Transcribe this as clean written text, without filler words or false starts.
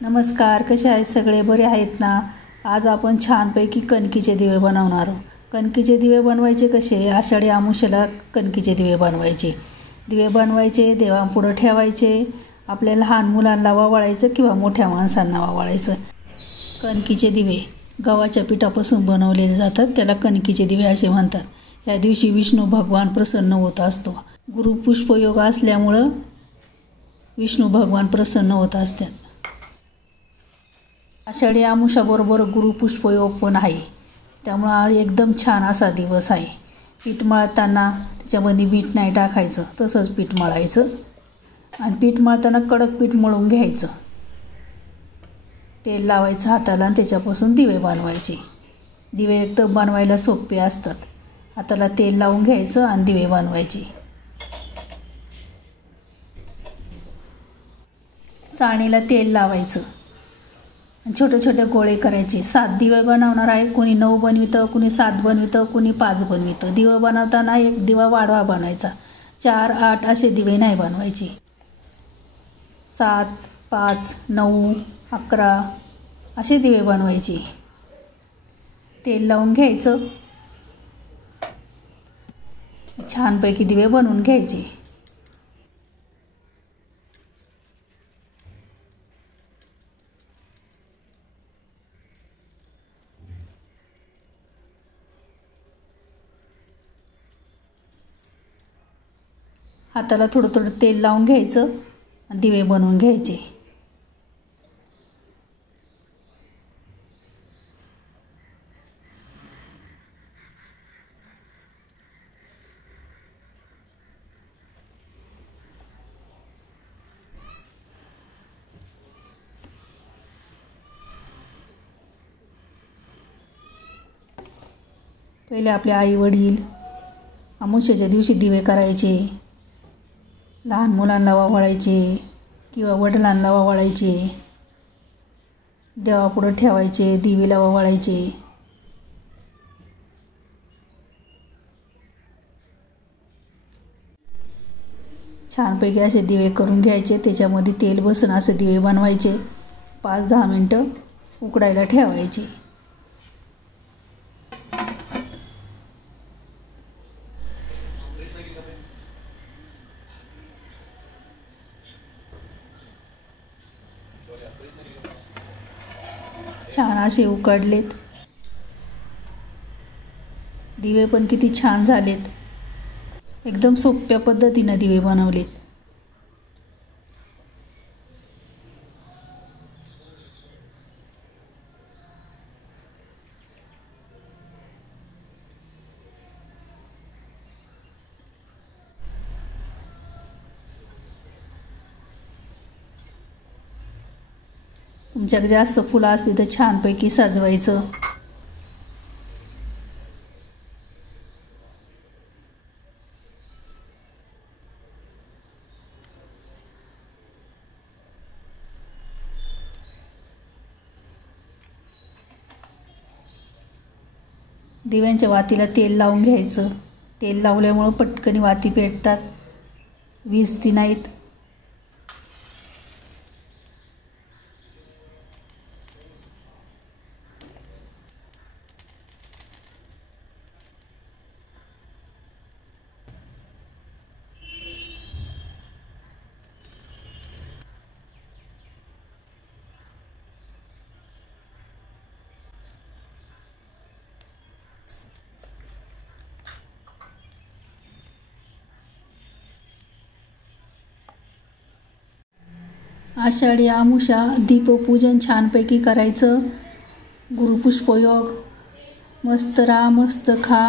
नमस्कार, कसे आहेत सगळे? बरे आहेत ना? आज आपण छानपैकी कणकीचे दिवे बनवणार आहोत. कणकीचे दिवे बनवायचे कसे? आषाढी अमावास्येला कणकीचे दिवे बनवायचे. दिवे बनवायचे, देवापुढं ठेवायचे. आपल्या लहान मुलांना वावळायचं किंवा मोठ्या माणसांना वावळायचं. कणकीचे दिवे गव्हाच्या पिठापासून बनवलेले जातात. त्याला कणकीचे दिवे असे म्हणतात. या दिवशी विष्णू भगवान प्रसन्न होत असतो. गुरुपुष्पयोग असल्यामुळं विष्णू भगवान प्रसन्न होत असतात. आषाढी अमावास्येबरोबर गुरुपुष्पयोग पण आहे, त्यामुळं एकदम छान असा दिवस आहे. पीठ मळताना त्याच्यामध्ये मीठ नाही टाकायचं, तसंच पीठ मळायचं. आणि पीठ मळताना कडक पीठ मळून घ्यायचं. तेल लावायचं हाताला आणि त्याच्यापासून दिवे बनवायचे. दिवे एकदम बनवायला सोपे असतात. हाताला तेल लावून घ्यायचं आणि दिवे बनवायचे. चाळणीला तेल लावायचं आणि छोटे छोटे गोळे करायचे. 7 दिवे बनवणार आहे. कोणी 9 बनवितं, कोणी 7 बनवितं, कोणी 5 बनवितं. दिवा बनवताना एक दिवा वाढवा बनवायचा. 4, 8 असे दिवे नाही बनवायचे. 7, 5, 9, 11 असे दिवे बनवायचे. तेल लावून घ्यायचं. छानपैकी दिवे बनवून घ्यायचे. हाताला थोडं थोडं तेल लावून घ्यायचं आणि दिवे बनवून घ्यायचे. पहिले आपले आई वडील अमावास्येच्या दिवशी दिवे करायचे. लहान मुलांना वावळायचे किंवा वडिलांना वावळायचे. देवापुढं ठेवायचे, दिवेला वावळायचे. छानपैकी असे दिवे करून घ्यायचे. त्याच्यामध्ये तेल बसून असे दिवे बनवायचे. 5-10 मिनटं उकडायला ठेवायचे. छान असे उकडलेत. दिवे पण किती छान झालेत. एकदम सोप्या पद्धतीनं दिवे बनवलेत. तुमच्याकडे जास्त फुलं असली तर छानपैकी सजवायचं. दिव्यांच्या वातीला तेल लावून घ्यायचं. तेल लावल्यामुळं पटकन वाती पेटतात, विझती नाहीत. आषाढी अमावास्या दीपपूजन छानपैकी करायचं. गुरुपुष्पयोग. मस्त राहा, मस्त खा.